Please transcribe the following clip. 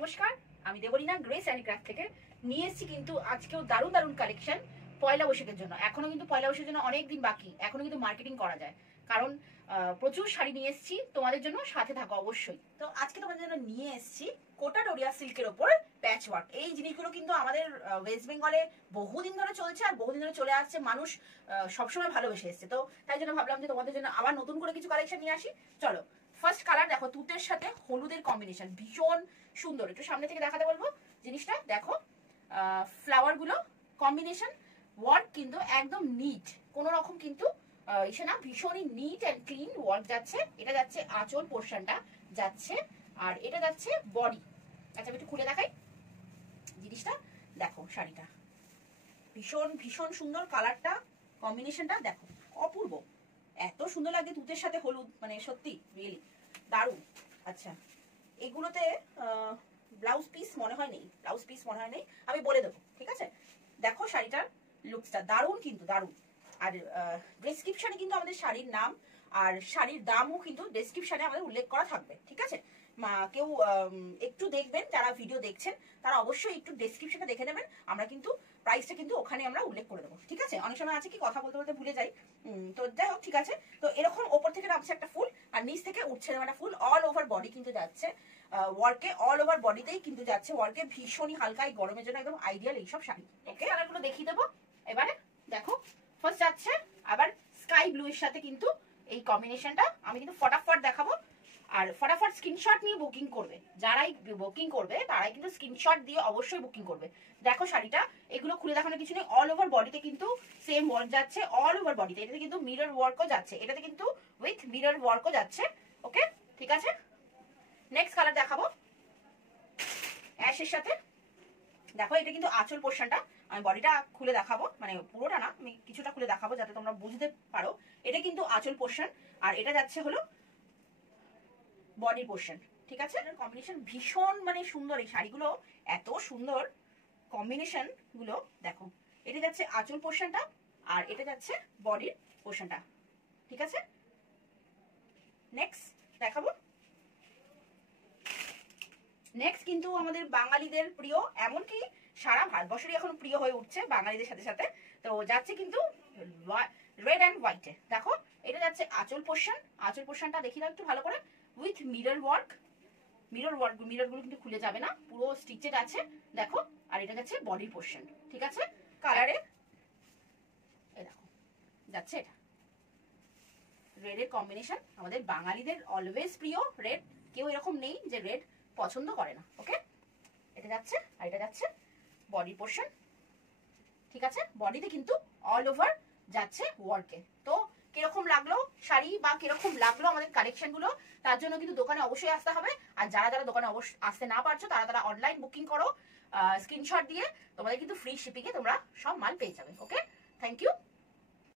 নমস্কার, আমি Debolina grace handicraft থেকে নিয়ে এসেছি কিন্তু আজকেও দারুণ দারুণ কালেকশন পয়লা বৈশাখের জন্য। এখনো কিন্তু পয়লা বৈশাখের জন্য অনেক দিন বাকি, এখনো কিন্তু মার্কেটিং করা যায়, কারণ প্রচুর শাড়ি নিয়ে এসেছি তোমাদের জন্য, সাথে থাকো অবশ্যই। তো আজকে তোমাদের জন্য নিয়ে এসেছি কোটা ডোরিয়া সিল্কের ওপর প্যাচ ওয়ার্ক। এই জিনিসগুলো কিন্তু আমাদের ওয়েস্ট বেঙ্গলে বহুদিন ধরে চলছে আর বহুদিন ধরে চলে আসছে, মানুষ সবসময় ভালোবেসে এসছে। তো তাই জন্য ভাবলাম যে তোমাদের জন্য আবার নতুন করে কিছু কালেকশন নিয়ে আসি। চলো, ফার্স্ট কালার দেখো, তুতের সাথে হলুদের কম্বিনেশন, ভীষণ সুন্দর। একটু সামনে থেকে দেখাতে বলবো জিনিসটা, দেখো ফ্লাওয়ার গুলো কম্বিনেশন, ওয়ার্ক কিন্তু একদম নিট, কোন রকম কিন্তু ইসে না, ভীষণই নিট অ্যান্ড ক্লিন ওয়ার্ক যাচ্ছে। এটা যাচ্ছে আঁচল পোর্শনটা যাচ্ছে, আর এটা যাচ্ছে বডি। আচ্ছা আমি একটু খুলে দেখাই জিনিসটা, দেখো শাড়িটা ভীষণ ভীষণ সুন্দর, কালারটা কম্বিনেশনটা দেখো অপূর্ব, এত সুন্দর লাগে তুতের সাথে হলুদ, মানে সত্যি রিয়েলি দারুণ। আচ্ছা এগুলোতে ব্লাউজ পিস মনে হয় নেই, ব্লাউজ পিস মনে হয় নেই, আমি বলে দেবো, ঠিক আছে। দেখো শাড়িটার লুকসটা দারুণ, কিন্তু দারুণ। আর ডেসক্রিপশনে কিন্তু আমাদের শাড়ির নাম আর শাড়ির দামও কিন্তু ডেসক্রিপশনে আমাদের উল্লেখ করা থাকবে, ঠিক আছে। কেউ একটু দেখবেন, যারা ভিডিও দেখছেন তারা অবশ্যই একটু ডেসক্রিপশনে দেখে নেবেন, আমরা কিন্তু প্রাইসটা কিন্তু ওখানে আমরা উল্লেখ করে দেবো, ঠিক আছে। অনেক সময় আছে কি কথা বলতে বলতে ভুলে যাই, তো যাই হোক, ঠিক আছে। তো এরকম ওপর থেকে নামছে একটা ফুল আর নিচ থেকে উঠছে একটা ফুল, অল ওভার বডি কিন্তু যাচ্ছে ওয়ার্কে, অল ওভার বডিতেই কিন্তু যাচ্ছে ওয়ার্কে, ভীষণই হালকা, এই গরমের জন্য একদম আইডিয়াল এইসব শাড়ি। ওকে, কালারগুলো দেখিয়ে দেবো এবারে। দেখো ফার্স্ট যাচ্ছে আবার স্কাই ব্লু এর সাথে কিন্তু এই কম্বিনেশনটা, আমি কিন্তু ফটাফট দেখাবো, আর ফটাফট স্ক্রিনশট নিয়ে বুকিং করবে। যারাই বুকিং করবে তারাই কিন্তু স্ক্রিনশট দিয়ে অবশ্যই বুকিং করবে। দেখো শাড়িটা, এগুলো খুলে দেখানোর কিছু নেই, অল ওভার বডিতে কিন্তু সেম ওয়ার্ক যাচ্ছে, অল ওভার বডিতে। এটাতে কিন্তু মিরর ওয়ার্কও যাচ্ছে, এটাতে কিন্তু উইথ মিরর ওয়ার্কও যাচ্ছে। ওকে, ঠিক আছে। নেক্সট কালার দেখাবো অ্যাশের সাথে। দেখো এটা কিন্তু আঁচল পোর্শনটা, আমি বডিটা খুলে দেখাবো, মানে পুরোটা না, আমি কিছুটা খুলে দেখাবো যাতে তোমরা বুঝতে পারো। এটা কিন্তু আঁচল পোর্শন আর এটা যাচ্ছে হলো বডি পোর্শন, ঠিক আছে। কম্বিনেশন ভীষণ মানে সুন্দর, এই শাড়িগুলো এত সুন্দর কম্বিনেশন গুলো। দেখো এটা যাচ্ছে আঁচল পোর্শনটা আর এটা যাচ্ছে বডির পোর্শনটা, ঠিক আছে। নেক্সট দেখাবো, নেক্সট কিন্তু আমাদের বাঙালিদের প্রিয়, এমনকি সারা ভারতবর্ষেরই এখন প্রিয় হয়ে উঠছে বাঙালিদের সাথে সাথে। তো যাচ্ছে কিন্তু রেড অ্যান্ড হোয়াইটে। দেখো এটা যাচ্ছে আঁচল পোর্শন, আঁচল পোর্শনটা দেখি দাও একটু ভালো করে, উইথ মিরর ওয়ার্ক। মিররগুলো কিন্তু খুলে যাবে না, পুরো স্টিচেড আছে দেখো। আর এটা যাচ্ছে বডি পোর্শন, ঠিক আছে। কালারে এই দেখো যাচ্ছে এটা রেডের কম্বিনেশন, আমাদের বাঙালিদের অলওয়েজ প্রিয় রেড, কেউ এরকম নেই যে রেড পছন্দ করে না। ওকে, এটা যাচ্ছে আর এটা যাচ্ছে বডি পোর্শন, ঠিক আছে। বডিতে কিন্তু অল ওভার যাচ্ছে ওয়ার্কে। তো কিরকম লাগলো শাড়ি বা কিরকম লাগলো আমাদের কালেকশন গুলো, তার জন্য কিন্তু দোকানে অবশ্যই আসতে হবে। আর যারা যারা দোকানে আসতে না পারছো তারা তারা অনলাইন বুকিং করো, স্ক্রিনশট দিয়ে তোমাদের কিন্তু ফ্রি শিপিং এ তোমরা সব মাল পেয়ে যাবে। ওকে, থ্যাংক ইউ।